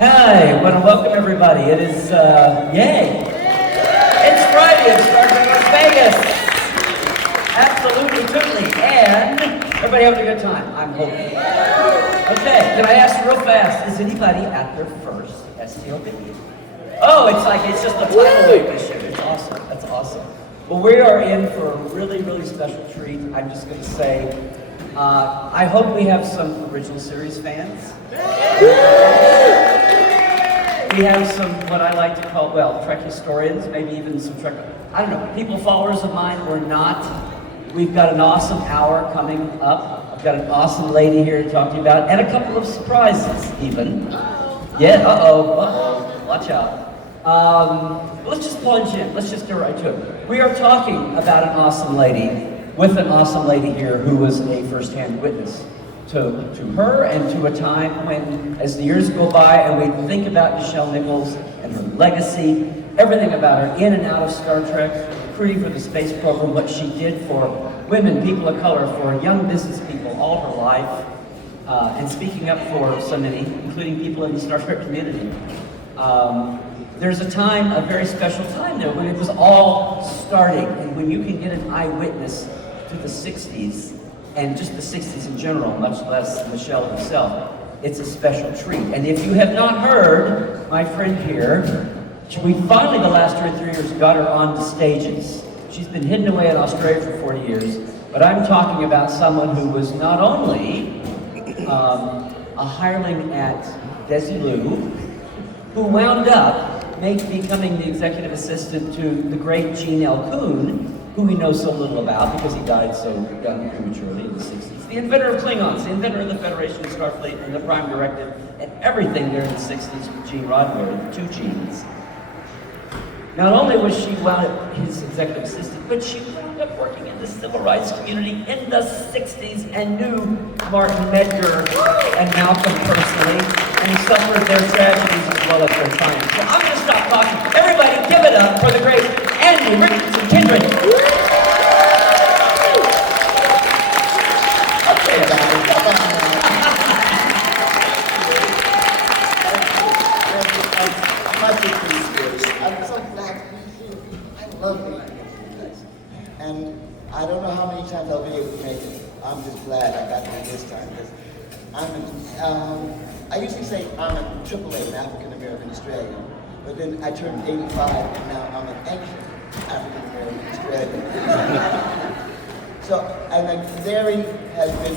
Hi, I want to welcome everybody. It is, yay! It's Friday, it's Star Trek Las Vegas! Absolutely, totally, and everybody having a good time, I'm hoping. Okay, can I ask real fast, is anybody at their first STLV? Oh, it's just the title week this year. It's awesome, that's awesome. Well, we are in for a really, really special treat. I'm just going to say, I hope we have some original series fans. We have some, what I like to call, well, Trek historians, maybe even some Trek, I don't know, people followers of mine or not. We've got an awesome hour coming up. I've got an awesome lady here to talk to you about, and a couple of surprises, even. Yeah, watch out. Let's just plunge in, let's just get right to it. We are talking about an awesome lady, with an awesome lady here who was a first-hand witness to her and to a time when, as the years go by and we think about Nichelle Nichols and her legacy, everything about her in and out of Star Trek, recruiting for the space program, what she did for women, people of color, for young business people all her life, and speaking up for so many, including people in the Star Trek community. There's a time, a very special time there, when it was all starting, and when you can get an eyewitness to the 60s, and just the 60s in general, much less Nichelle herself, it's a special treat. And if you have not heard, my friend here, we finally, the last 2 or 3 years, got her on the stages. She's been hidden away in Australia for 40 years, but I'm talking about someone who was not only a hireling at Desilu, who wound up becoming the executive assistant to the great Coon, who we know so little about because he died so young prematurely in the 60s. The inventor of Klingons, the inventor of the Federation of Starfleet and the Prime Directive and everything there in the 60s with Gene Roddenberry, the 2 Genes. Not only was she wound up his executive assistant, but she wound up working in the civil rights community in the 60s and knew Martin Medgar and Malcolm personally, and suffered their tragedies as well as their triumphs. So I'm going to stop talking. Everybody give it up for the great Ande Kindryd. Okay, I'm so glad to be here. I love being with you guys. And I don't know how many times I'll be able to make it. I'm just glad I got here this time because I usually say I'm a AAA, an African American Australian, but then I turned 85 and now I'm an ancient African American Australian. So, and then Larry has been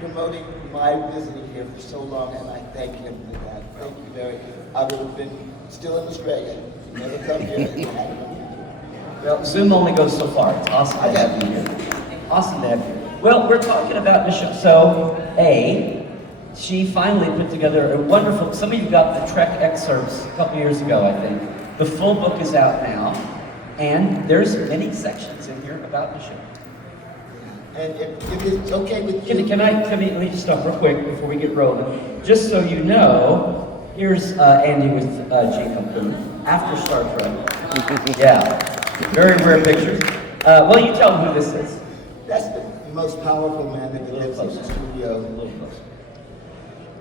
promoting my visiting here for so long, and I thank him for that. Thank you, Larry. I would have been still in Australia. Never come here. Well, Zoom only goes so far. It's awesome to have you here. Awesome to have you. Well, we're talking about Nichelle. So, she finally put together a wonderful, some of you got the Trek excerpts a couple years ago, I think. The full book is out now, and there's many sections in here about Nichelle. And if it's okay with you... Let me just stop real quick before we get rolling. Just so you know, here's Ande with Coon after Star Trek. Yeah, very rare pictures. Well, you tell them who this is. That's the most powerful man that lives in the studio. A little closer.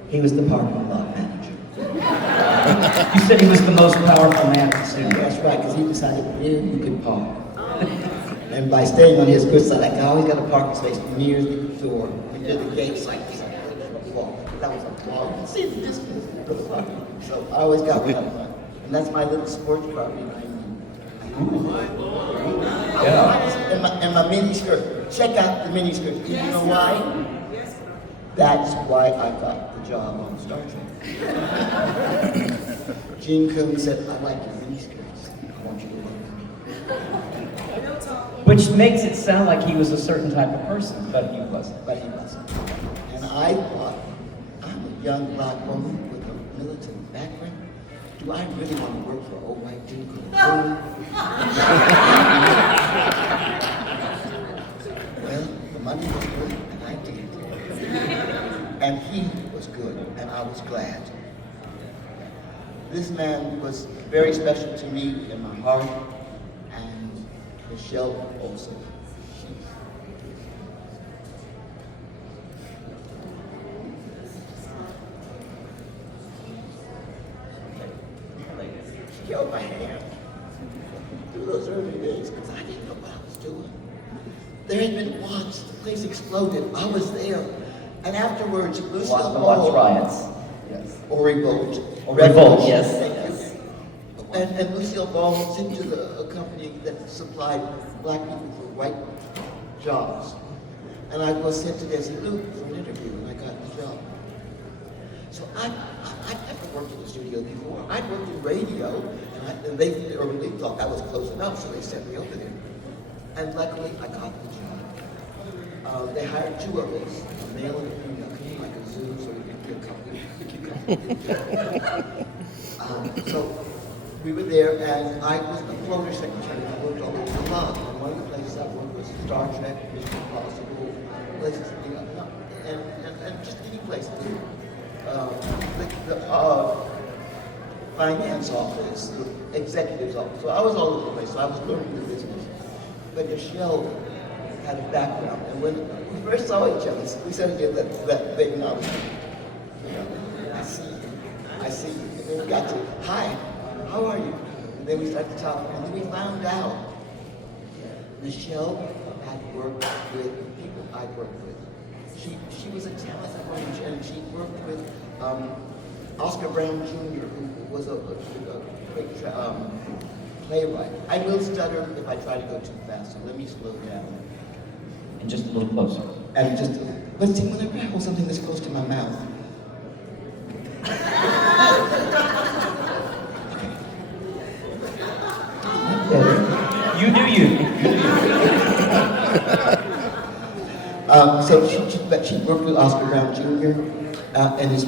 He was the parking lot manager. You said he was the most powerful man in the studio. That's right, because he decided where you could park. And by staying on his good side, like I always got a parking space near the door, near the gates, like this. That was a wall. You can see the distance of the parking. So I always got one. And that's my little sports car behind me. Yeah. And my mini skirt. Check out the mini skirt. You know why? That's why I got the job on Star Trek. Coon said, I like your mini skirts. I want you to look. Which makes it sound like he was a certain type of person, but he wasn't. And I thought, I'm a young black woman with a militant background. Do I really want to work for an old white dude called Coon? Well, the money was good, and I did. And he was good, and I was glad. This man was very special to me in my heart, and Nichelle also. held my hand through those early days because I didn't know what I was doing. There had been watts, the place exploded, I was there. And afterwards, The Lucille Watts Ball, riots. Yes. or Revolt. Or Revolt, Revolution, yes. thank you. Yes. And Lucille Ball was into a company that supplied black people for white jobs. And I was sent to Desi Luke for an interview, and I got the job. So I'd never worked in the studio before. I'd worked in radio, and they thought I was close enough, so they sent me over there. And luckily, I got the job. They hired two of us, a male and a female, kind of like a zoo, so we could keep company. So we were there, and I was the floater secretary. I worked all over the lot. And one of the places I worked was Star Trek, Mission Impossible, places, you know, and just any place. The finance office, the executive's office. So I was all over the place. So I was learning the business. But Nichelle had a background, and when we first saw each other, we started to get that big knowledge. You know, I see you. And then we got to, hi, how are you? And then we started to talk, and then we found out Nichelle had worked with people I'd worked with. She was a talent acquisition, and she worked with Oscar Brown Jr., who was a great playwright. I will stutter if I try to go too fast, so let me slow down. And just a little closer. And just, but see, whenever I hold something that's close to my mouth, You do you. So she worked with Oscar Brown Jr. In his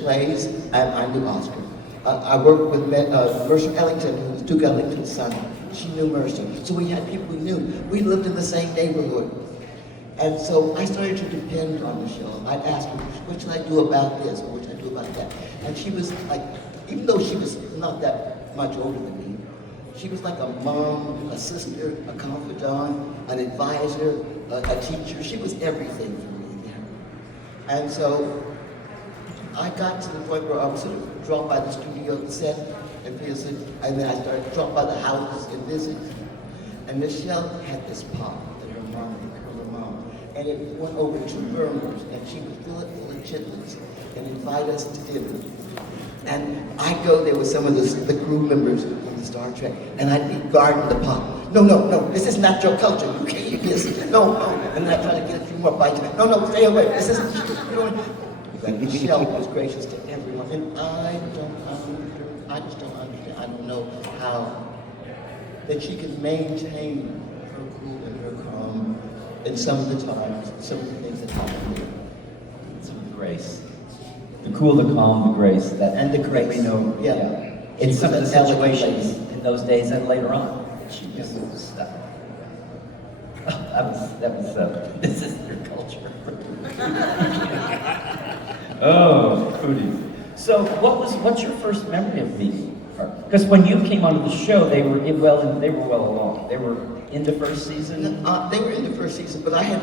plays, and I knew Oscar. I worked with Mercer Ellington, who was Duke Ellington's son. She knew Mercer. So we had people we knew. We lived in the same neighborhood. And so I started to depend on Nichelle. I'd ask her, what should I do about this, or what should I do about that? And she was like, even though she was not that much older than me, she was like a mom, a sister, a confidant, an advisor, a teacher. She was everything for me there. And so I got to the point where I was sort of dropped by the studio set and visit, and then I started to drop by the houses and visit. And Nichelle had this pot that her mom, and it went over 2 burners, and she would fill it full of chitlins and invite us to dinner. And I'd go there with some of the crew members from the Star Trek, and I'd be guarding the pot. No, this is not your culture. You can't eat this. No. And then I'd try to get a few more bites. No, stay away. This isn't, you know. But Nichelle was gracious to everyone, and I just don't understand. I don't know how that she could maintain her cool and her calm in some of the times, some of the things that happened. Some of the grace. The cool, the calm, the grace. And the grace. We know, Yeah. In some of the situations in those days and later on. She just stuck. This is your culture. Oh, foodies. So what's your first memory of meeting her? Because when you came onto the show, they were well along. They were in the first season? They were in the first season, but I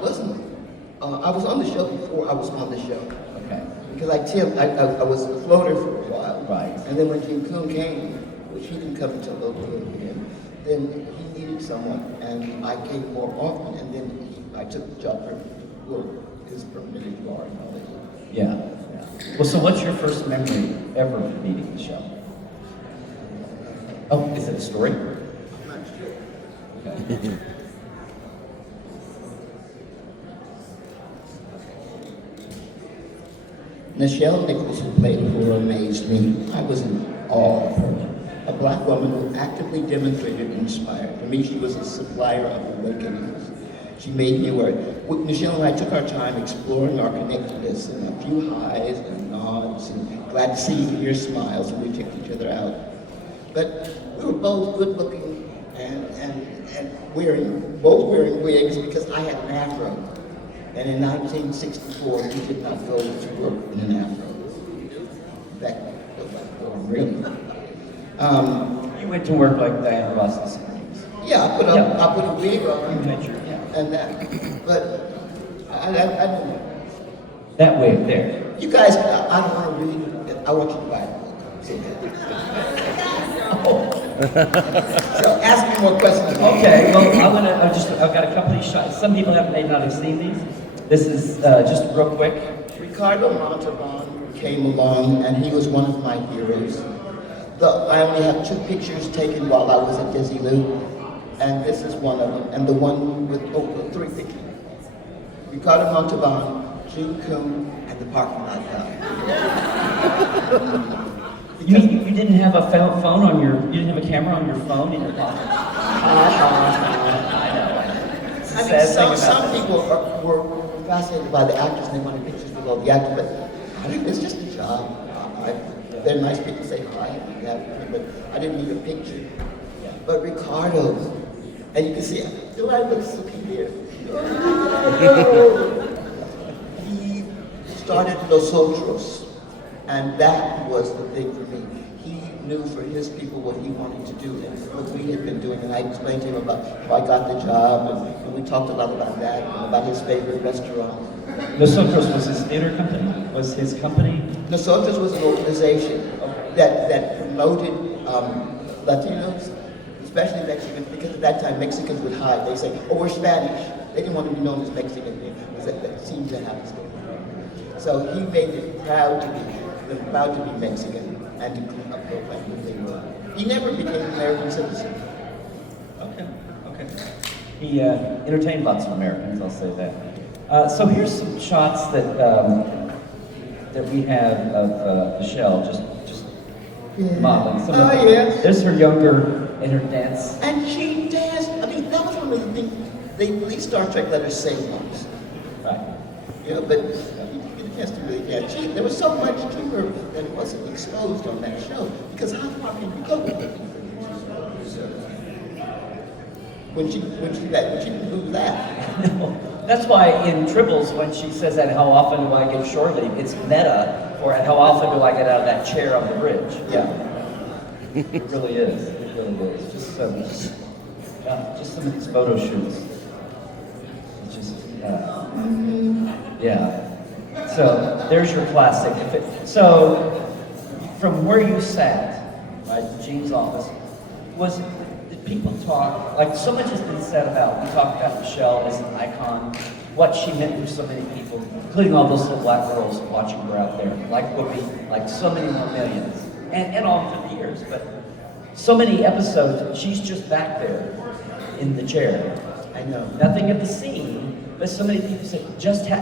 was on the show before I was on the show. Okay. Because I was a floater for a while. Right. And then when Coon came, which he didn't come until a little again, then he needed someone, and I came more often, and then I took the job for his permitted bar and all that. Yeah. Well, so what's your first memory ever of meeting the show? Oh, is it a story? I'm not sure. Okay. Nichelle Nichols, who played her, amazed me. I was in awe of her. A black woman who actively demonstrated and inspired. For me, she was a supplier of awakenings. She made me aware. Nichelle and I took our time exploring our connectedness, and a few highs and nods, and glad to see and hear smiles when we checked each other out. But we were both good looking and both wearing wigs because I had an afro. And in 1964, we did not go to work in an afro. That was like, really. You went to work like Diana Ross's. Yeah, I put a wig on Yeah. and that. But I don't know. That wig there. You guys, I don't want to read it. I want you to buy it. See that? So ask me more questions. Okay, well, I've got a couple of these shots. Some people may not have seen these. This is just real quick. Ricardo Montalban came along, and he was one of my heroes. I only have 2 pictures taken while I was at Desilu, and this is one of them. And the one with 3 pictures. Ricardo Montalban, Gene Coon, and the parking lot guy. You didn't have a phone on you didn't have a camera on your phone in your pocket? I know. I mean, some people were fascinated by the actors and they wanted pictures with all the actors, but I think it's just a job. They're nice people to say hi, but I didn't need a picture. But Ricardo, and you can see, do I look so cute? He started Los Otros, and that was the thing for me. He knew for his people what he wanted to do and what we had been doing, and I explained to him about how I got the job, and we talked a lot about that, and about his favorite restaurant. Los Otros was his theater company? Was his company? Los Otros was an organization that promoted Latinos, especially Mexicans, because at that time Mexicans would hide. They say, "Oh, we're Spanish." They didn't want to be known as Mexican. That seemed to happen. So he made it proud to be Mexican and to proclaim who they were. He never became an American citizen. Okay. He entertained lots of Americans, I'll say that. So here's some shots that we have of Nichelle just modeling. There's her younger in her dance. And she danced. I mean, that was one of the things. These Star Trek let us sing once. Right. You know, but I mean, you get a chance to really catch. There was so much to her that wasn't exposed on that show. Because how far can you go with it? When she didn't do that. No. That's why in Tribbles, when she says that, how often do I get shore leave, it's meta for how often do I get out of that chair on the bridge? Yeah. It really is. Just some of these photo shoots. Yeah. So there's your classic. So from where you sat, right, Gene's office, did people talk, like so much has been said about, we talked about Nichelle as an icon, what she meant for so many people, including all those little black girls watching her out there, like Whoopi, like so many millions, and all through the years, but so many episodes, she's just back there in the chair. I know. Nothing at the scene, but so many people say,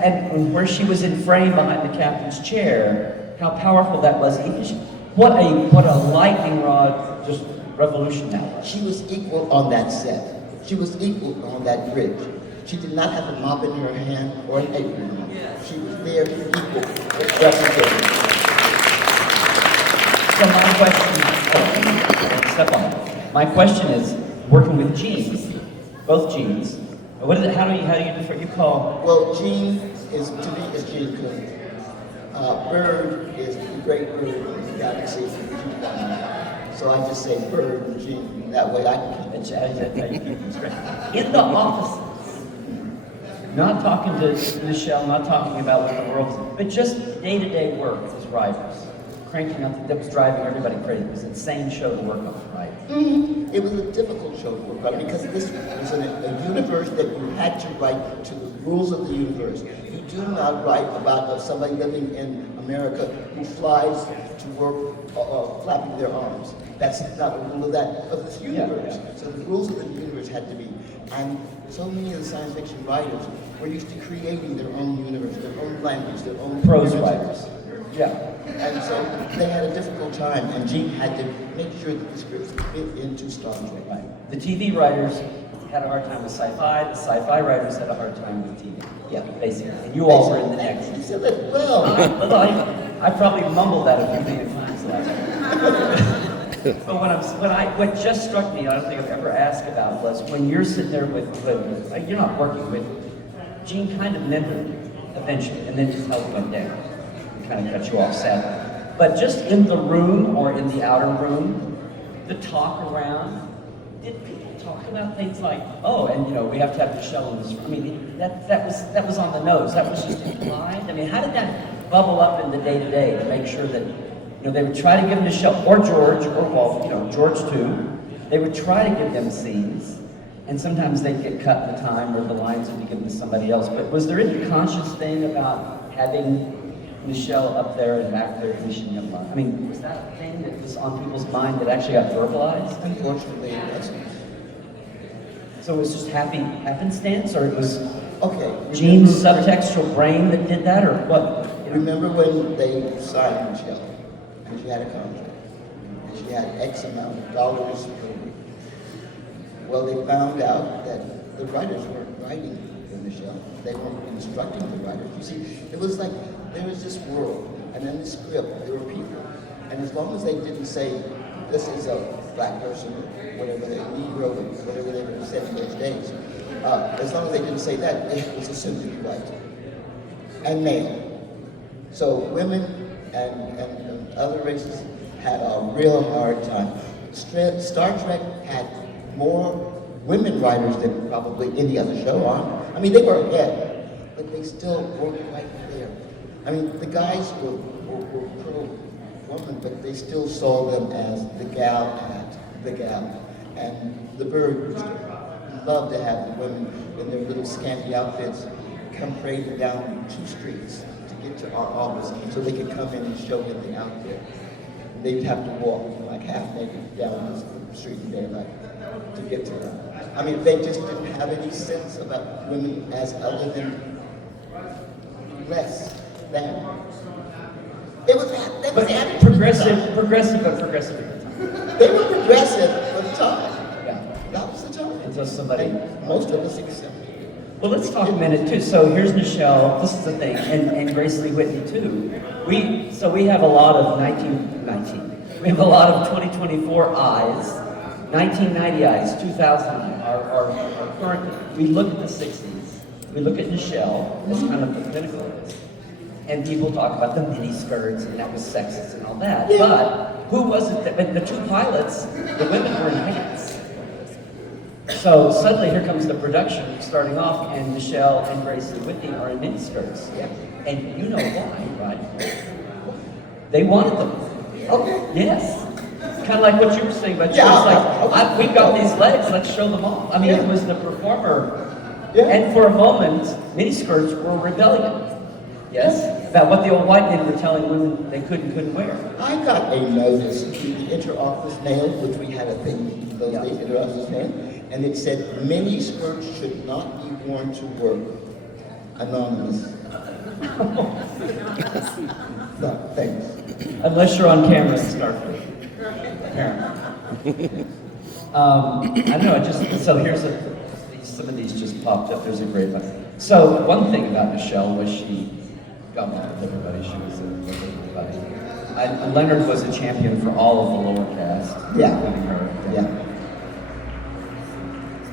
and where she was in frame behind the captain's chair, how powerful that was. What a lightning rod, just revolution that was. She was equal on that set. She was equal on that bridge. She did not have a mop in her hand or an apron. She was there equal. So my question is, working with Gene, both Genes, how do you differ? You call? Well, Gene to me is Gene Coon. Bird is the great bird in the galaxy. So I just say Bird and Gene. That way I can keep it. In the offices, not talking to Nichelle, not talking about what the world is, but just day-to-day work as writers. Cranking out that was driving everybody crazy. It was an insane show to work on, right? Mm-hmm. It was a difficult show to work on because this was a universe that you had to write to the rules of the universe. You do not write about somebody living in America who flies to work flapping their arms. That's not a rule of this universe. Yeah. So the rules of the universe had to be. And so many of the science fiction writers were used to creating their own universe, their own language, their own prose writers. Yeah. And so they had a difficult time, and Gene had to make sure that the scripts fit into Star Trek. Right. The TV writers had a hard time with sci-fi. The sci-fi writers had a hard time with TV. Yeah, basically. And you all were in the next. You said that well. I probably mumbled that a few times last week. But what just struck me, I don't think I've ever asked about, was when you're sitting there with you're not working with, Gene kind of mentored eventually, and then just how it went down. Kind of cut you off, sadly. But just in the room or in the outer room, the talk around, did people talk about things like, oh, and we have to have Nichelle in this room? I mean, that was on the nose. That was just implied. I mean, how did that bubble up in the day-to-day to make sure that You know, they would try to give Nichelle, or George, or Walt, you know, George too. They would try to give them scenes, and sometimes they'd get cut in the time, or the lines would be given to somebody else. But was there any conscious thing about having Nichelle up there and back there finishing up line? I mean, was that a thing that was on people's mind that actually got verbalized? Unfortunately, it wasn't. So it was just happenstance, or it was Okay. Gene's subtextual brain that did that, or what? Remember when they signed Nichelle, and she had a contract, and she had X amount of dollars per week. Well, they found out that the writers weren't writing for Nichelle. They weren't instructing the writers. You see, it was like there was this world, and then the script, there were people. And as long as they didn't say, this is a black person, whatever they, Negro, whatever they were saying in those days, as long as they didn't say that, it was assumed to be white and male. So women and other races had a real hard time. Star Trek had more women writers than probably any other show on. I mean, they were ahead, but they still weren't right there. I mean, the guys were pro-woman, but they still saw them as the gal at the gal. And the Bird used to love to have the women in their little scanty outfits come parading down 2 streets to get to our office so they could come in and show them the outfit. They'd have to walk like half naked down the street in daylight to get to them. I mean, they just didn't have any sense about women as other than less than. It was that was But progressive at the time. They were progressive for the time. Yeah. That was the time. Until somebody. And most of us accepted it. Well, let's talk a minute too. So here's Nichelle. This is the thing, and Grace Lee Whitney too. We have a lot of 1919. We have a lot of 2024 eyes, 1990 eyes, 2000 eyes. Our current. We look at the 60s. We look at Nichelle as kind of the pinnacle of this. And people talk about the mini skirts and that was sexist and all that. Yeah. But who was it that, but the 2 pilots, the women were in pants. So suddenly here comes the production starting off, and Nichelle and Grace Lee Whitney are in mini skirts. Yeah. And you know why, right? They wanted them. Okay. Yes. Kind of like what you were saying about Yeah, you. It's like, okay. we've got these legs, let's show them off. I mean, Yeah. it was the performer. Yeah. And for a moment, miniskirts were rebellion. Yes? About what the old white men were telling women they couldn't wear. I got a notice through the inter-office mail, which we had a thing in those days, inter-office mail, and it said mini skirts should not be worn to work. Anonymous. No, thanks. Unless you're on camera in Starfish. Apparently. I don't know, so here's some of these just popped up. There's a great one. So one thing about Nichelle was she got along with everybody. She was with everybody. Leonard was a champion for all of the lower cast, including her. Yeah.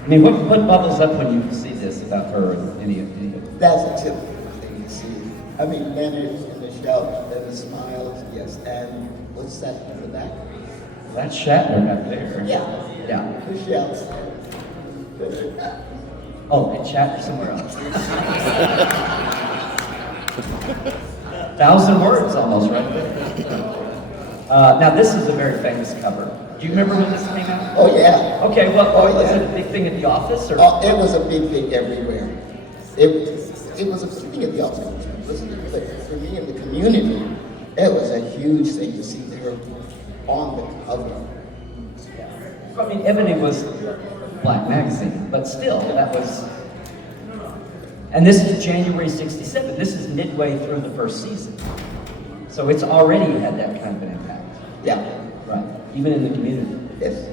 I mean, what bubbles up when you see this about her and any of it? That's a typical thing you see. I mean, Leonard and Nichelle, and the smiles, yes. And what's that in the back? That's Shatner back there. Yeah. Yeah. Nichelle. Oh, and Shatner somewhere else. 1,000 words almost, right there. Now, this is a very famous cover. Do you remember when this came out? Oh, yeah. Okay, well, was it a big thing at the office? Or? Oh, it was a big thing everywhere. It was a big thing at the office. But for me in the community, it was a huge thing to see her on the cover. I mean, Ebony was Black Magazine, but still, that was... And this is January '67. This is midway through the first season. So it's already had that kind of an impact. Yeah. Right. Even in the community. Yes.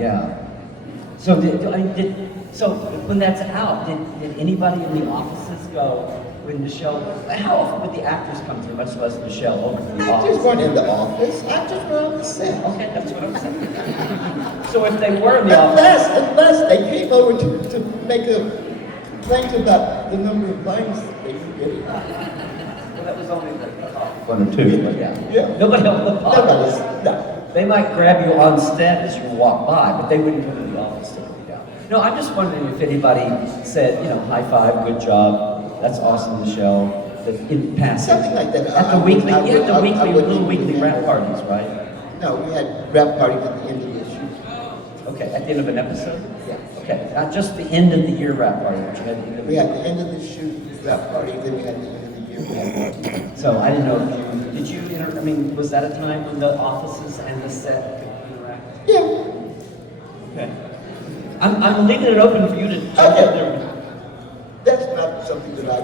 Yeah. So so when that's out, did anybody in the offices go, when Nichelle, how often would the actors come through, much less Nichelle, over to the office? Actors weren't in the office. Actors were on the set. Okay, that's what I'm saying. So if they were in the office... Unless they came over to make a complaint about the number of lines that they were getting. Well, that was only one or two, but yeah. Nobody else would Nobody's, no. They might grab you on set as you walk by, but they wouldn't come to the office to look you down. No, I'm just wondering if anybody said, high five, good job, that's awesome, Nichelle. in passing? Something like that. At the weekly, you had the little weekly rap parties, right? No, we had rap parties at the end of the issue. Okay, at the end of an episode? Yeah. Okay, not just the end of the year rap party, but you had the end of the We had the end of the shoot rap party, then we had the end of the year rap party. So I didn't know if you, I mean, was that a time when the offices and the set could interact? Yeah. Okay. I'm leaving it open for you to check out there. That's not something that I,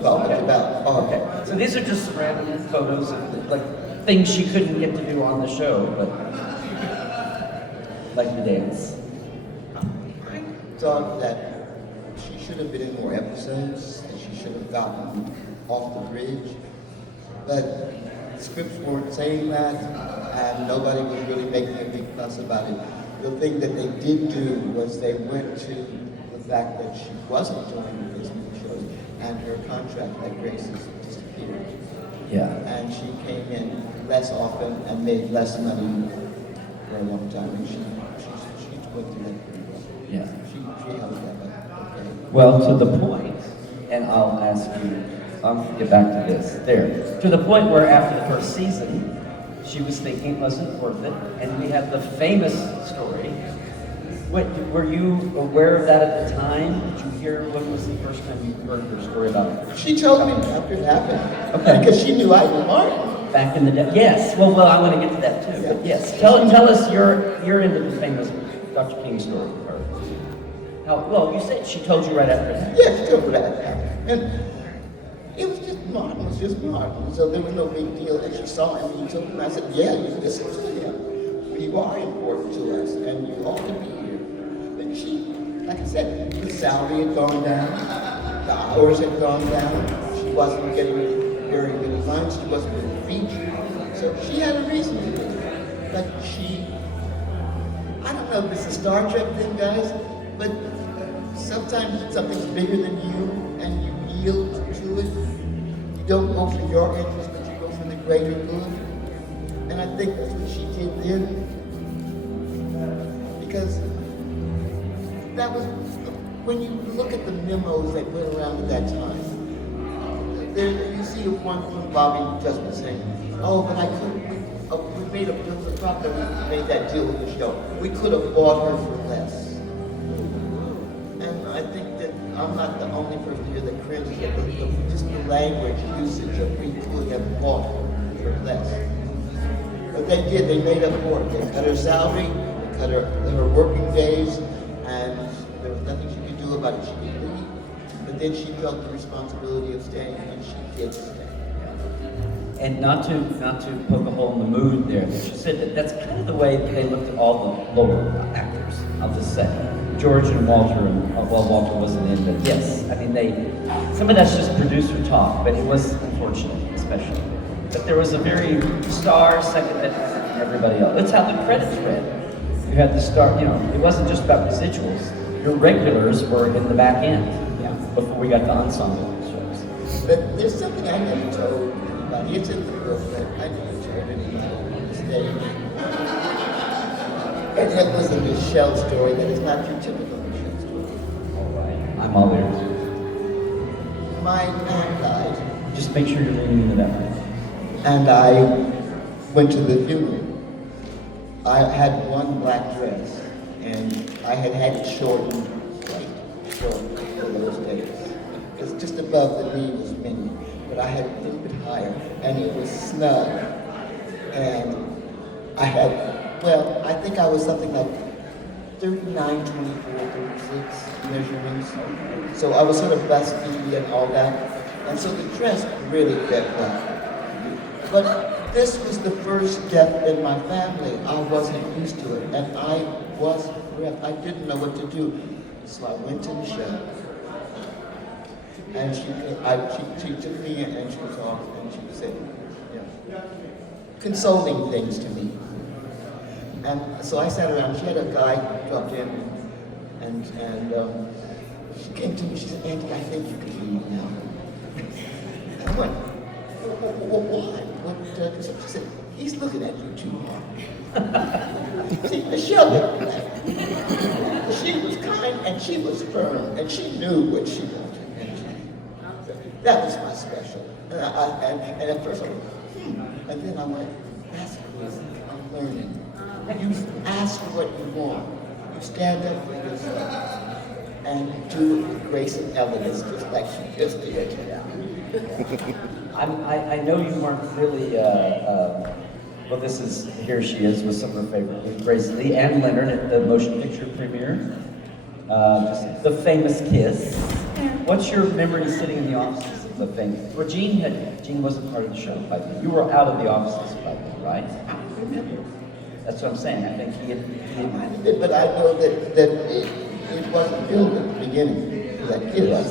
thought much about. Oh, Okay. So these are just random photos of like things she couldn't get to do on the show, but like the dance. I thought that she should have been in more episodes, and she should have gotten off the bridge. But scripts weren't saying that, and nobody was really making a big fuss about it. The thing that they did do was they went to the fact that she wasn't doing these movie shows, and her contract at Grace's disappeared. Yeah. And she came in less often and made less money for a long time, and she went through that pretty well. Yeah. She held that up. Okay. Well, to the point, and I'll ask you, I'll get back to this. There. To the point where after the first season, she was thinking it wasn't worth it, and we have the famous story. Wait, were you aware of that at the time? Did you hear, when was the first time you heard her story about it? She told me after it happened. Okay. Because she knew I knew Martin. Back in the day? Yes. Well, I want to get to that too. But yes, tell us your end of the famous Dr. King story. Or well, you said she told you right after that. Yeah, she told me that happened. And it was just Martin. It was just Martin. So there was no big deal. And she saw him and he told me, I said, yeah, you listen to him. You are important to us and you ought to be here. But she, like I said, the salary had gone down, the hours had gone down, she wasn't getting very many lines, she wasn't getting featured. So she had a reason to do it. But I don't know if it's a Star Trek thing, guys, but sometimes something's bigger than you and you yield to it. You don't go for your interest, but you go for the greater good. And I think that's what she did then. Because that was, when you look at the memos that went around at that time, there you see one from Bobby just saying, oh, but I couldn't, we made a problem, we made that deal with the show. We could have bought her for less. And I think that I'm not the only person here that cringes at just the language usage of we could have bought her for less. But they did, they made up for it. They cut her salary, they cut her working days, and there was nothing she could do about it. She could leave, but then she felt the responsibility of staying, and she did stay. And not to poke a hole in the mood there, but she said that that's kind of the way they looked at all the lower actors, I'll just say. George and Walter, and well, Walter wasn't in, but yes, I mean, some of that's just producer talk, but it was unfortunate, especially. But there was a very star second that everybody else. That's how the credits read. You had the star, it wasn't just about residuals. Your regulars were in the back end before we got to ensemble shows. But there's something I never told anybody. It's in the book that I never told anybody on stage. And it was a Nichelle story that is not your typical Nichelle story. All right. I'm all ears. My aunt died. Just make sure you're leaning into that one. And I went to the funeral. I had one black dress, and I had it shortened, quite short for those days. It's just above the knee was mini, but I had it a little bit higher, and it was snug. And I think I was something like 39, 24, 36 measurements. So I was sort of busty and all that. And so the dress really fit well. But this was the first death in my family. I wasn't used to it, and I was bereft. I didn't know what to do. So I went to Nichelle, and she took me in, and she talked, and she said, consoling things to me. And so I sat around. She had a guy dropped in, and she came to me. She said, Andy, I think you can leave now. And I went, why? She said, he's looking at you too hard. See, Nichelle didn't do that. She was kind and she was firm and she knew what she wanted. And That was my special. And at first I went, and then I went, that's cool, I'm learning. You ask for what you want. You stand up for yourself. And do it with grace and elegance, just like she just did. I know you weren't really, well, this is, here she is with some of her favorite, Grace Lee and Leonard at the motion picture premiere. Just the famous kiss. What's your memory sitting in the offices of the famous? Well, Gene wasn't part of the show by then. You were out of the offices by then, right? I don't remember. That's what I'm saying. I think he had But I know that it wasn't built at the beginning for that kiss.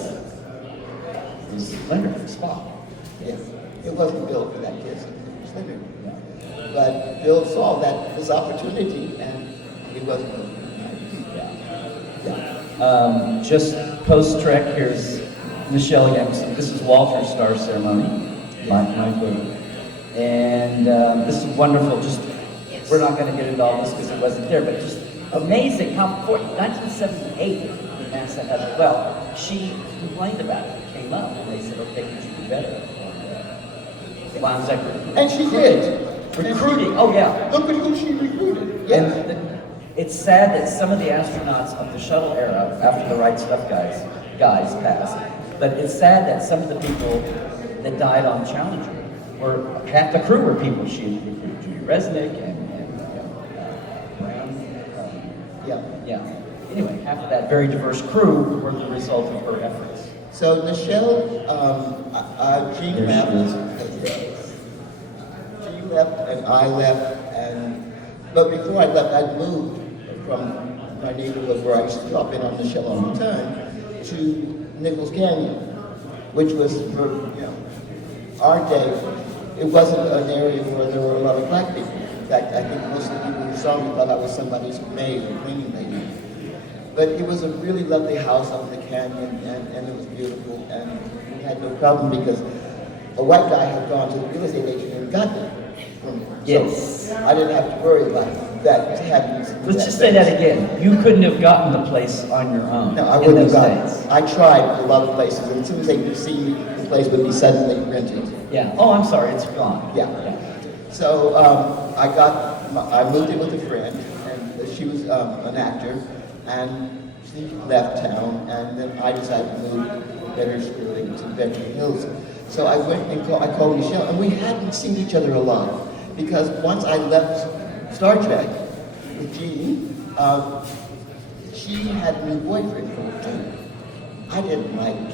It was Leonard and Spock. Yes. It wasn't built for that kiss. It was Leonard. But Bill saw this opportunity, and he wasn't built. Just post-Trek, here's Nichelle again. This is Walter's star ceremony, my queen. And this is wonderful. Just, we're not going to get into all this because it wasn't there, but just amazing how 1978 NASA had, well, she complained about it. It came up, and they said, okay, could you do better? And she did. Recruiting, oh yeah. Look at who she recruited. Yes. And it's sad that some of the astronauts of the shuttle era, after the Right Stuff guys passed, but it's sad that some of the people that died on Challenger were, half the crew were people she had recruited, Judy Resnick and Marian. Yeah. Anyway, half of that very diverse crew were the result of her efforts. So Nichelle, Gene left and I left, but before I left, I'd moved from my neighborhood where I used to drop in on Nichelle all the time to Nichols Canyon, which was for our day. It wasn't an area where there were a lot of black people. In fact, I think most of the people who saw me thought I was somebody's maid or cleaning lady. But it was a really lovely house up in the canyon, and it was beautiful, and we had no problem because a white guy had gone to the real estate agent and got it. Yes. So I didn't have to worry about that. Let's just say that again. You couldn't have gotten the place on your own. No, I wouldn't have gotten it. I tried a lot of places, and as soon as they could see me, the place would be suddenly rented. Yeah. Oh, I'm sorry, it's gone. Yeah. So I moved in with a friend, and she was an actor, and she left town, and then I decided to move from Better to Beverly Hills. So I went and I called Nichelle, and we hadn't seen each other a lot. Because once I left Star Trek with Gene, she had a new boyfriend for her too. I didn't like it.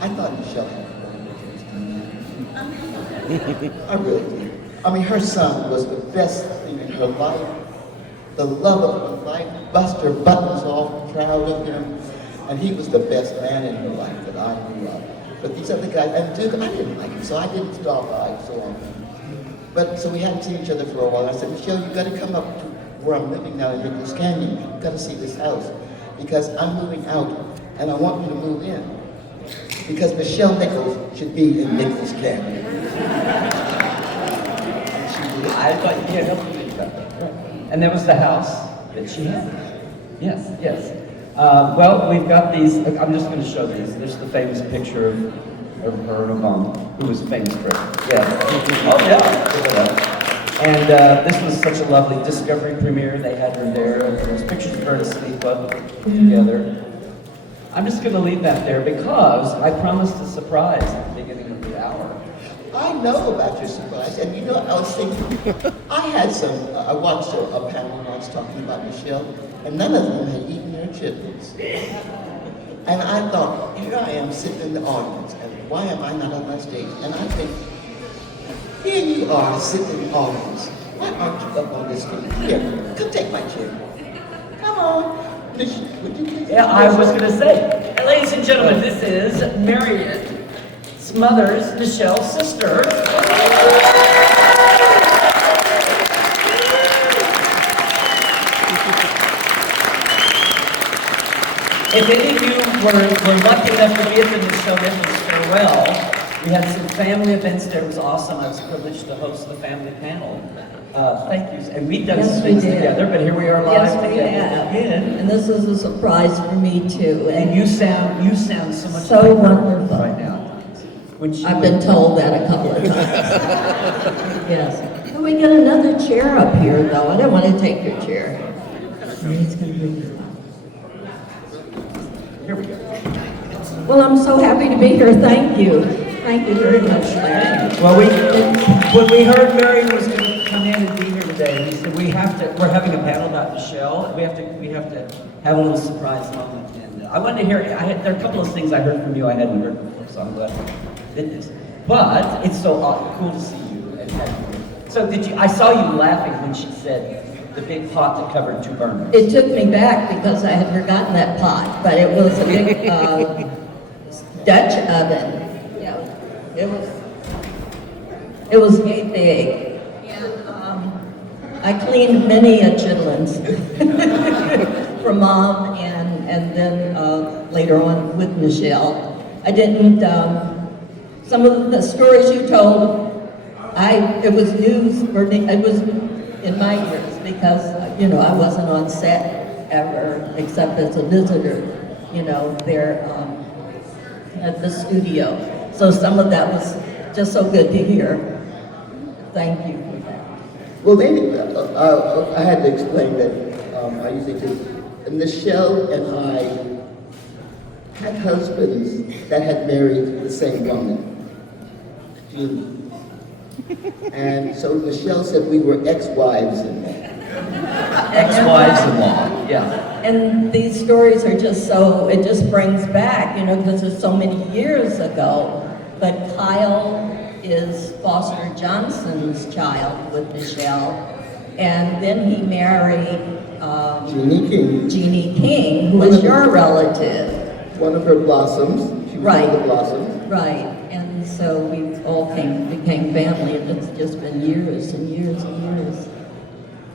I thought Nichelle had a boyfriend. I really did. I mean, her son was the best thing in her life. The love of her life, bust her buttons off, proud of him. And he was the best man in her life that I knew of. But these other guys, and Duke, I didn't like him, so I didn't stop by so often. But so we hadn't seen each other for a while. I said, Nichelle, you got to come up to where I'm living now in Nichols Canyon. You got to see this house because I'm moving out, and I want you to move in because Nichelle Nichols should be in Nichols Canyon. I thought you can't help me about that. And that was the house that she had. Yes. Well, we've got these. I'm just going to show these. There's the famous picture of her and Obama, who was a famous president. Yeah. Oh, yeah. And this was such a lovely Discovery premiere. They had her there. There was pictures of her to sleep up together. I'm just going to leave that there because I promised a surprise at the beginning of the hour. I know about your surprise, and you know, I was thinking, I watched a panel once talking about Nichelle, and none of them had eaten their chitlins. And I thought, here I am sitting in the audience, and why am I not on my stage? And I think, here you are sitting in the audience. Why aren't you up on this stage? Here, come take my chair. Come on. Would you please? Yeah, I was going to say, ladies and gentlemen, this is Marian's mother's, Nichelle's sister. If any of you were lucky enough to be at the Nichelle Nichols farewell, we had some family events there. It was awesome. I was privileged to host the family panel. Thank you. And we've done some things together, but here we are live together. Yes, we have. And this is a surprise for me too. And you sound so much so wonderful right now. when she I've been told that a couple of times. Yes. Can we get another chair up here, though? I don't want to take your chair. He's going to bring you up. Here we go. Well, I'm so happy to be here. Thank you. Thank you very much, Larry. Well, when we heard Marian was going to come in and be here today, we said we're having a panel about Nichelle. We have to have a little surprise moment. And I wanted to hear. There are a couple of things I heard from you I hadn't heard before, so I'm glad we did this. But it's so cool to see you. So I saw you laughing when she said the big pot that covered 2 burners. It took me back because I had forgotten that pot, but it was a big Dutch oven. Yeah, it was big. And I cleaned many a chitlins for Mom and then later on with Nichelle. I didn't, some of the stories you told, it was news, it was in my years because, I wasn't on set ever except as a visitor, there at the studio. So some of that was just so good to hear. Thank you for that. Well, maybe I had to explain that I usually do. Nichelle and I had husbands that had married the same woman, Jean. And so Nichelle said we were ex-wives-in-law. Ex-wives-in-law, yeah. And these stories are just so, it just brings back, because it's so many years ago. But Kyle is Foster Johnson's child with Nichelle. And then he married Jeannie King, who is your relative. One of her blossoms. She was one of the blossoms. Right. And so we all became family, and it's just been years and years and years.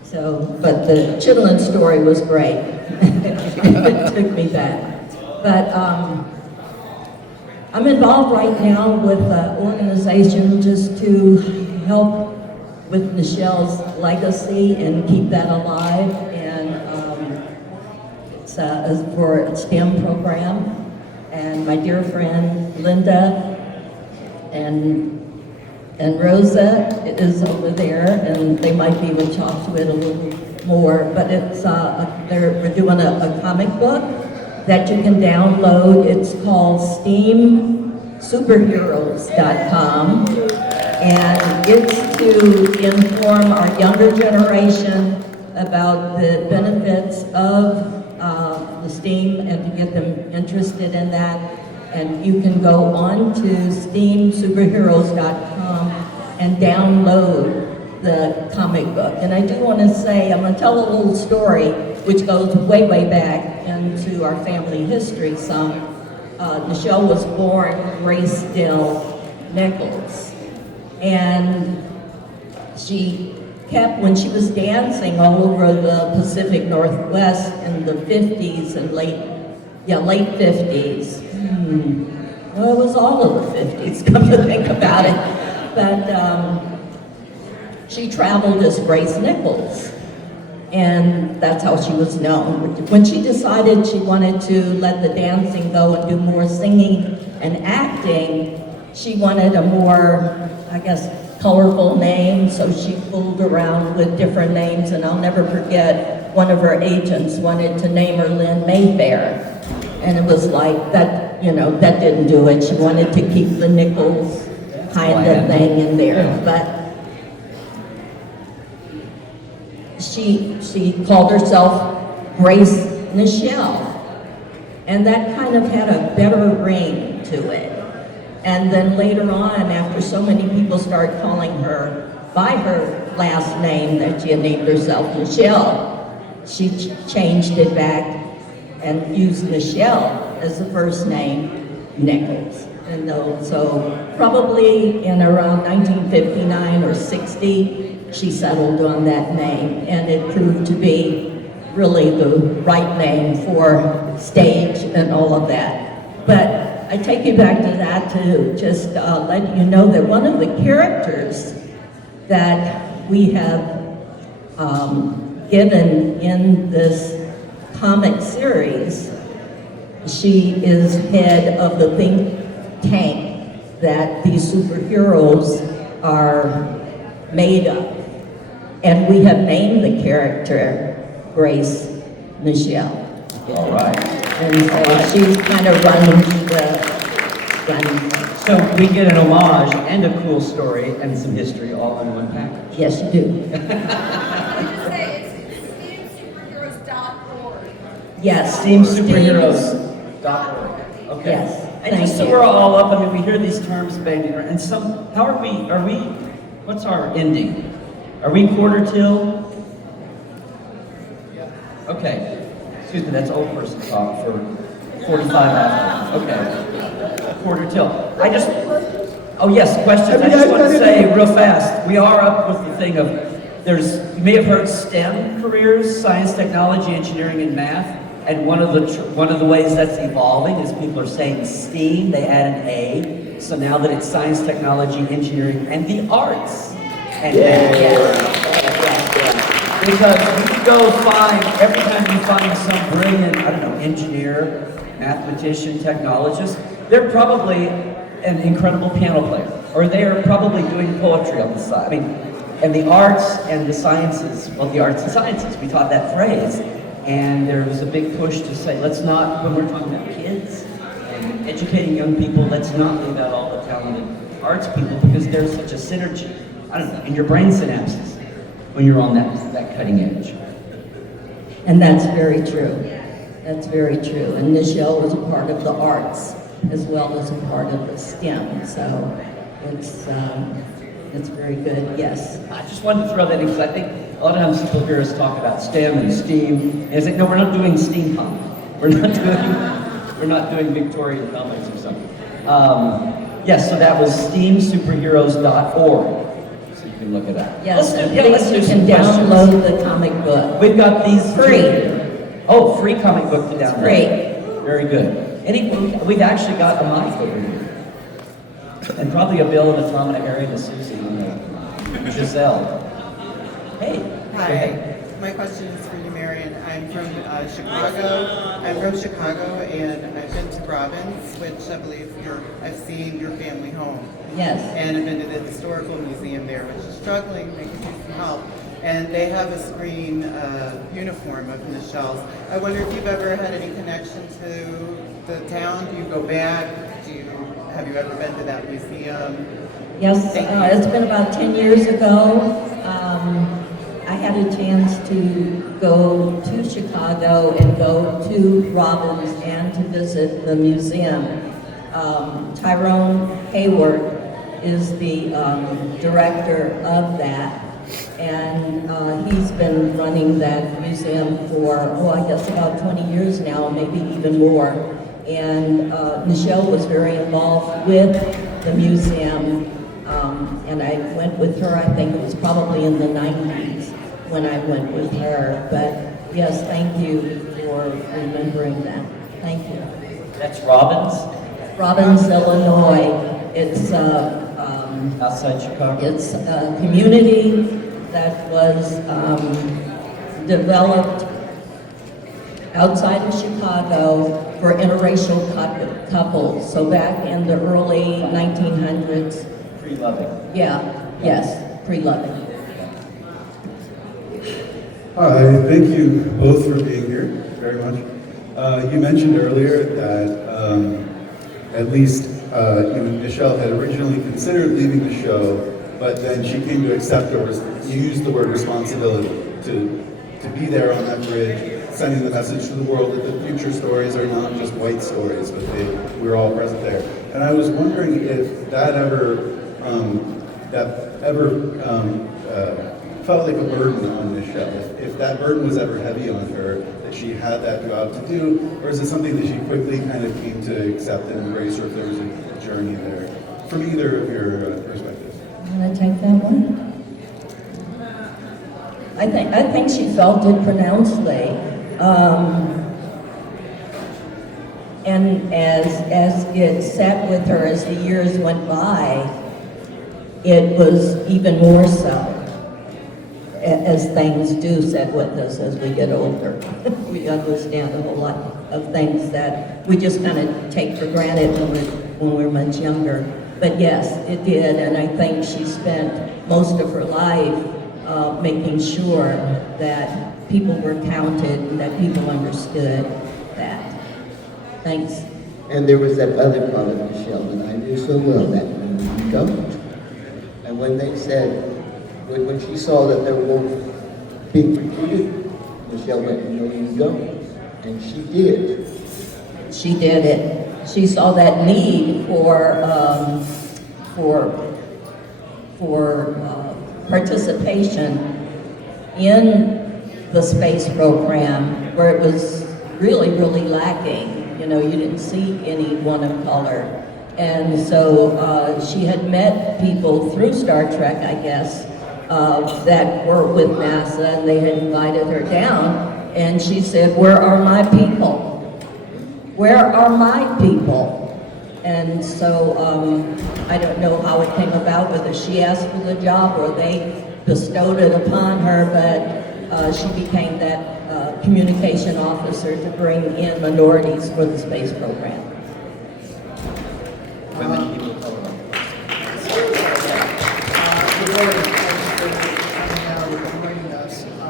So, but the chitlin story was great. It took me back. But I'm involved right now with an organization just to help with Nichelle's legacy and keep that alive. And it's for a STEM program. And my dear friend Linda and Rosa is over there, and they might be able to talk to it a little more. But it's we're doing a comic book that you can download. It's called SteamSuperheroes.com, and it's to inform our younger generation about the benefits of the STEAM and to get them interested in that. And you can go on to SteamSuperheroes.com and download the comic book. And I do want to say, I'm going to tell a little story which goes way, way back into our family history some. Nichelle was born Grace Nichols. And she kept, when she was dancing all over the Pacific Northwest in the 50s and late 50s. Well, it was all of the 50s, come to think about it. But she traveled as Grace Nichols, and that's how she was known. When she decided she wanted to let the dancing go and do more singing and acting, she wanted a more, I guess, colorful name, so she fooled around with different names, and I'll never forget, one of her agents wanted to name her Lynn Mayfair. And it was like, that didn't do it. She wanted to keep the Nichols kind of thing in there. But she called herself Grace Nichelle. And that kind of had a better ring to it. And then later on, after so many people started calling her by her last name that she had named herself Nichelle, she changed it back and used Nichelle as the first name, Nichols. And so probably in around 1959 or 60, she settled on that name, and it proved to be really the right name for stage and all of that. But I take you back to that to just let you know that one of the characters that we have given in this comic series, she is head of the think tank that these superheroes are made of. And we have named the character Grace Nichelle. All right. And so she's kind of running the. So we get an homage and a cool story and some history all in one package. Yes, you do. Just say it's steamsuperheroes.org. Yes. Steamsuperheroes.org. Okay. Yes, And thank just so you. we're all up, I mean, we hear these terms bandied around, and some, how are we, what's our ending? Are we quarter till? Okay. Excuse me, that's old person talk for 45 after. Okay. Quarter till. Oh yes, questions. I just want to say real fast, we are up with the thing of, you may have heard STEM careers, science, technology, engineering, and math. And one of the ways that's evolving is people are saying STEAM, they add an A. So now that it's science, technology, engineering, and the arts. And because you go every time you find some brilliant, I don't know, engineer, mathematician, technologist, they're probably an incredible piano player, or they're probably doing poetry on the side. I mean, and the arts and the sciences, well, the arts and sciences, we taught that phrase, and there was a big push to say, let's not, when we're talking about kids and educating young people, let's not leave out all the talented arts people, because there's such a synergy, I don't know, in your brain synapses when you're on that cutting edge. And that's very true. That's very true. And Nichelle was a part of the arts as well as a part of the STEM. So it's very good, yes. I just wanted to throw that in because I think a lot of times people hear us talk about STEM and STEAM, and it's like, no, we're not doing steampunk. We're not doing Victorian comics or something. Yes, so that was steamsuperheroes.org. So you can look it up. Yes, Let's do you some can questions. download the comic book. We've got these Free. Oh, free comic book to download. Free. Very good. We've actually got a mic over here. And probably a Bill and a Tom and a Harry and a Susie and a Giselle. Hey. Hi, my question is for you, Marian. I'm from Chicago. I'm from Chicago, and I've been to Robbins, which I believe I've seen your family home. Yes. And I've been to the historical museum there, which is struggling. They could use some help. And they have a screen uniform of Nichelle's. I wonder if you've ever had any connection to the town. Do you go back? Have you ever been to that museum? Yes, it's been about 10 years ago. I had a chance to go to Chicago and go to Robbins and to visit the museum. Tyrone Hayward is the director of that, and he's been running that museum for, I guess about 20 years now, maybe even more. And Nichelle was very involved with the museum, and I went with her, I think it was probably in the 90s when I went with her. But yes, thank you for remembering that. Thank you. That's Robbins, Robbins, Illinois. It's outside Chicago. it's a community that was developed outside of Chicago for interracial couples. So back in the early 1900s. Pre-loving. Yeah, yes, pre-loving. Hi, thank you both for being here very much. You mentioned earlier that at least Nichelle had originally considered leaving the show, but then she came to accept you used the word responsibility to be there on that bridge, sending the message to the world that the future stories are not just white stories, but we're all present there. And I was wondering if that ever felt like a burden on Nichelle, if that burden was ever heavy on her, that she had that to go out to do, or is it something that she quickly kind of came to accept and embrace, or if there was a journey there? From either of your perspectives. You want to take that one? I think she felt it pronouncedly. And as it sat with her as the years went by, it was even more so, as things do sit with us as we get older. We understand a whole lot of things that we just kind of take for granted when we're much younger. But yes, it did, and I think she spent most of her life making sure that people were counted and that people understood that. Thanks. And there was that other part of Nichelle that I knew so well, that you don't. And when they said, when she saw that they were being recruited, Nichelle went, no, you don't. And she did. She did it. She saw that need for participation in the space program, where it was really, really lacking. You know, you didn't see anyone of color. And so she had met people through Star Trek, I guess, that were with NASA, and they had invited her down. And she said, where are my people? Where are my people? And so I don't know how it came about, whether she asked for the job or they bestowed it upon her, but she became that communication officer to bring in minorities for the space program. Women, people of color. Good morning. Thanks for coming out and joining us. I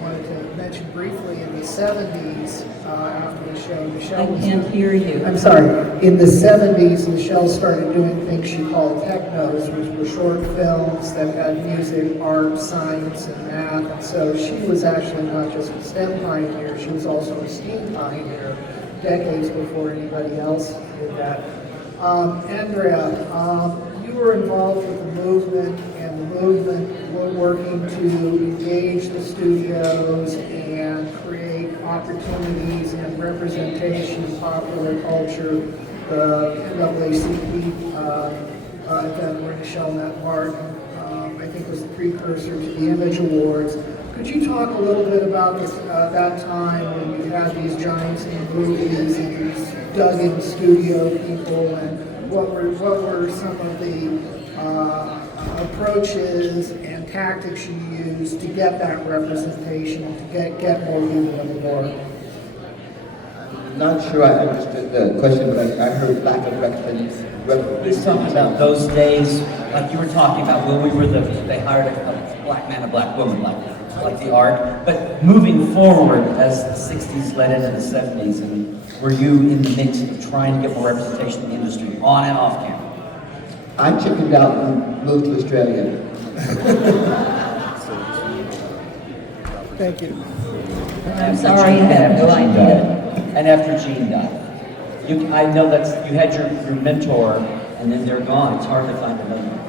wanted to mention briefly in the 70s, after the show, I Nichelle was... can't hear you. I'm sorry. In the 70s, Nichelle started doing things she called technos, which were short films that had music, art, science, and math. And so she was actually not just a STEM pioneer, she was also a STEAM pioneer, decades before anybody else did that. Andrea, you were involved with the movement, and the movement were working to engage the studios and create opportunities and representation in popular culture. The NAACP event where Nichelle met Martin, I think was the precursor to the Image Awards. Could you talk a little bit about this, that time when you had these giants in movies and these dug-in studio people, and what were some of the approaches and tactics you used to get that representation, to get more people on the board? I'm not sure I understood the question, but I heard lack of representation. He's talking about those days, like you were talking about, when they hired a black man, a black woman, like the art. But moving forward, as the 60s led into the 70s, and were you in the mix of trying to get more representation in the industry, on and off camera? I chickened out and moved to Australia. Thank you. I'm sorry, I have no idea. And after Gene died, I know you had your mentor, and then they're gone. It's hard to find another one.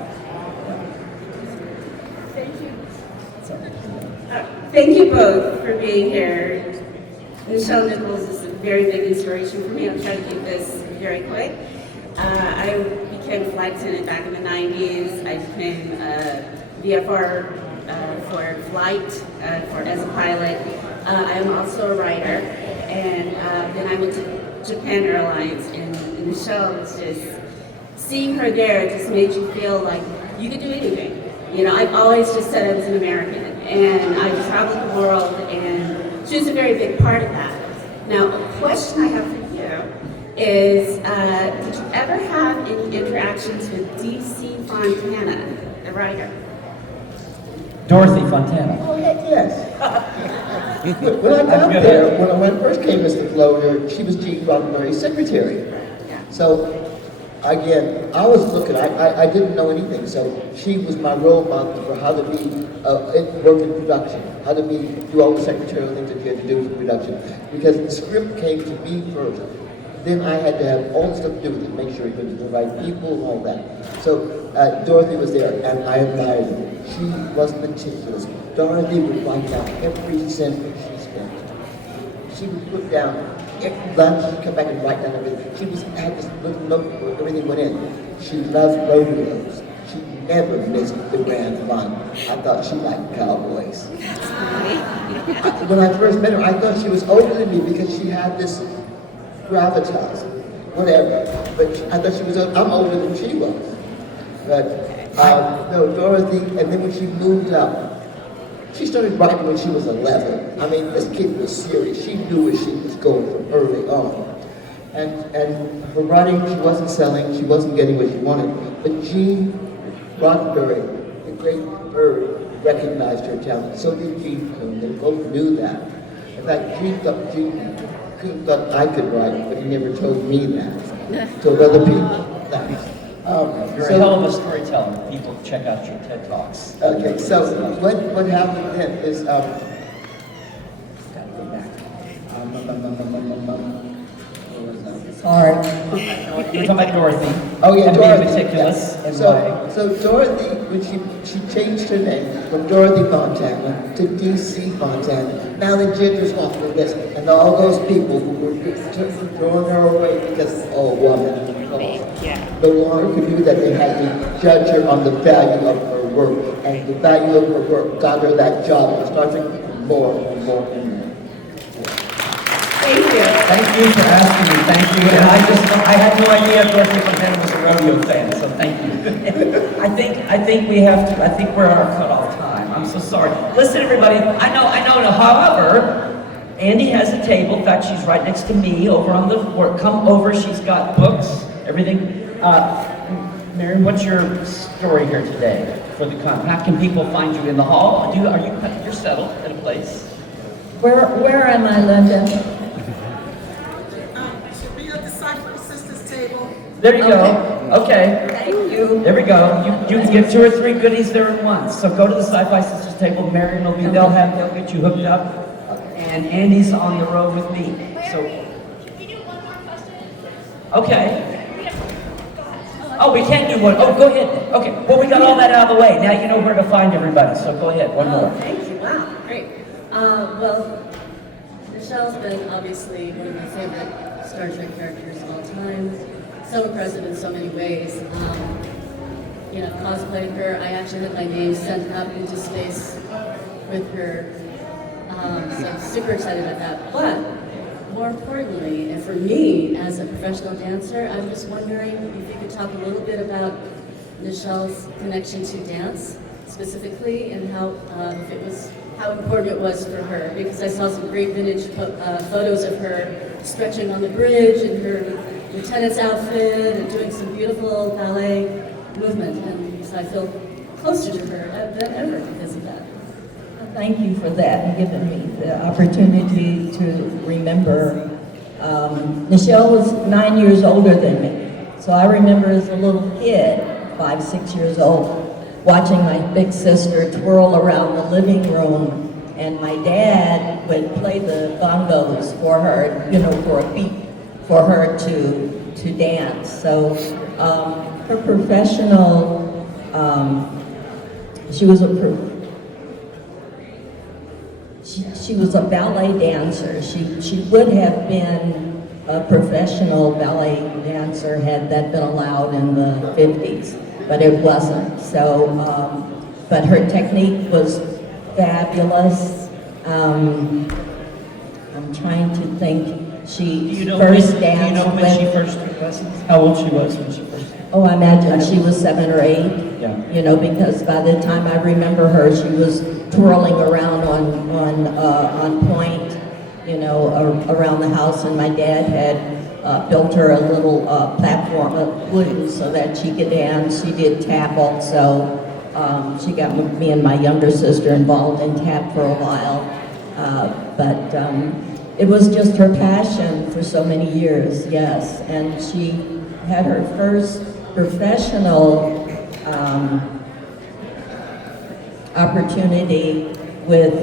Thank you both for being here. Nichelle Nichols is a very big inspiration for me. I'll try to keep this very quick. I became a flight attendant back in the 90s. I became a VFR for flight as a pilot. I am also a writer. And then I went to Japan Airlines, and Nichelle was just, seeing her there just made you feel like you could do anything. You know, I've always just said I was an American, and I traveled the world, and she was a very big part of that. Now, a question I have for you is, did you ever have any interactions with D.C. Fontana, the writer? Dorothy Fontana. Oh, heck yes. When I got there, when I first came as the floater, she was Gene Roddenberry's secretary. So, again, I was looking, I didn't know anything, so she was my role model for how to work in production, how to do all the secretarial things that you had to do for production. Because the script came to me first. Then I had to have all the stuff to do with it, make sure it went to the right people and all that. So Dorothy was there, and I admired her. She was meticulous. Dorothy would write down every cent that she spent. She would put down every lunch, she'd come back and write down everything. She had this little notebook where everything went in. She loved rodeos. She never missed the grand fun. I thought she liked cowboys. When I first met her, I thought she was older than me because she had this gravitas, whatever. But I thought she was, I'm older than she was. But no, Dorothy, and then when she moved up, she started writing when she was 11. I mean, this kid was serious. She knew where she was going from early on. And her writing, she wasn't selling, she wasn't getting what she wanted. But Gene Roddenberry, the great bird, recognized her talent. So did Gene Coon. They both knew that. In fact, Gene Coon thought I could write, but he never told me that. Told other people. You're a hell of a storyteller. People check out your TED Talks. Okay, so what happened then is, Sorry. You're talking about Dorothy. oh yeah, and Dorothy. being meticulous yes. and So, why. so Dorothy, when she changed her name from Dorothy Fontana to D.C. Fontana, now the ginger's off the list, and all those people who were throwing her away because, oh, woman. No longer could do that. They had to judge her on the value of her work, and the value of her work got her that job. It started more and more and more. Thank you. Thank you for asking me. Thank you. And I had no idea Dorothy Fontana was a rodeo fan, so thank you. I think we have to. I think we're at our cutoff time. I'm so sorry. Listen, everybody. I know. However, Andy has a table. In fact, she's right next to me over on the floor. Come over. She's got books, everything. Marian, what's your story here today for the con? How can people find you in the hall? You're settled at a place? Where am I, Linda? Should be at the Cypher Sisters table. There you go. Okay. Thank you. There we go. You can get 2 or 3 goodies there at once. So go to the Sci-Fi Sisters table. Marian will be. They'll get you hooked up. And Andy's on the road with me. So. Can we do one more question? Okay. Oh, we can't do one. Oh, go ahead. Okay. Well, we got all that out of the way. Now you know where to find everybody. So go ahead. One more. Thank you. Wow, great. Well, Nichelle's been obviously one of my favorite Star Trek characters of all time. So impressive in so many ways. Cosplaying her, I actually had my name sent up into space with her. So I'm super excited about that. But more importantly, and for me as a professional dancer, I'm just wondering if you could talk a little bit about Nichelle's connection to dance specifically, and how important it was for her. Because I saw some great vintage photos of her stretching on the bridge in her lieutenant's outfit and doing some beautiful ballet movement, and so I feel closer to her than ever because of that. Thank you for that and giving me the opportunity to remember. Nichelle was 9 years older than me. So I remember as a little kid, 5, 6 years old, watching my big sister twirl around the living room, and my dad would play the bongos for her, for a beat for her to dance. So her professional, she was a ballet dancer. She would have been a professional ballet dancer had that been allowed in the 50s, but it wasn't. So, but her technique was fabulous. I'm trying to think. She first danced. Do you know when she first took lessons? How old she was when she first? Oh, I imagine she was 7 or 8. Yeah. Because by the time I remember her, she was twirling around on point, around the house, and my dad had built her a little platform of wood so that she could dance. She did tap also. She got me and my younger sister involved in tap for a while, but it was just her passion for so many years, yes. And she had her first professional opportunity with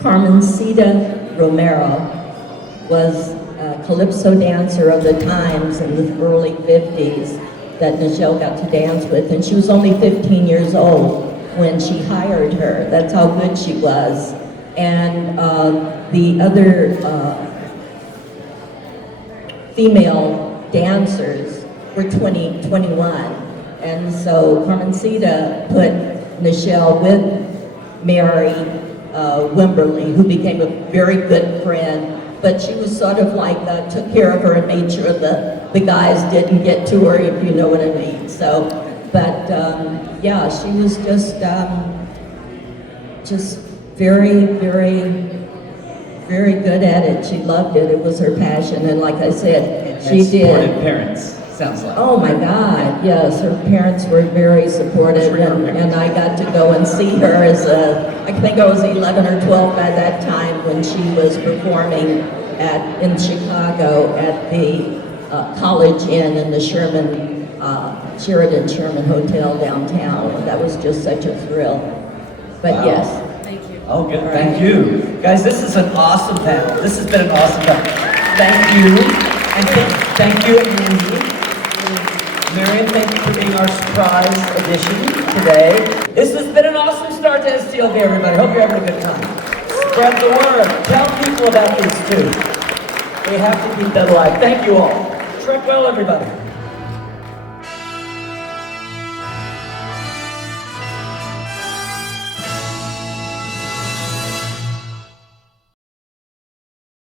Carmencita Romero, was a calypso dancer of the times in the early 50s that Nichelle got to dance with, and she was only 15 years old when she hired her. That's how good she was. And the other female dancers were 20, 21. And so Carmencita put Nichelle with Mary Wimberly, who became a very good friend. But she was sort of like, took care of her and made sure the guys didn't get to her, if you know what I mean. So, but yeah, she was just very, very very good at it. She loved it. It was her passion. And like I said, she And supported did. parents, sounds like. Oh my God, yes, her parents were very supportive, and I got to go and see her as I think I was 11 or 12 by that time when she was performing in Chicago at the College Inn in the Sheridan Sherman Hotel downtown. That was just such a thrill. But Wow. yes. Thank you. Oh, good. Thank you. Guys, this is an awesome panel. This has been an awesome panel. Thank you. And thank you, Andy. Marian, thank you for being our surprise addition today. This has been an awesome start to STLV, everybody. Hope you're having a good time. Spread the word. Tell people about these two. We have to keep that alive. Thank you all. Trek well, everybody.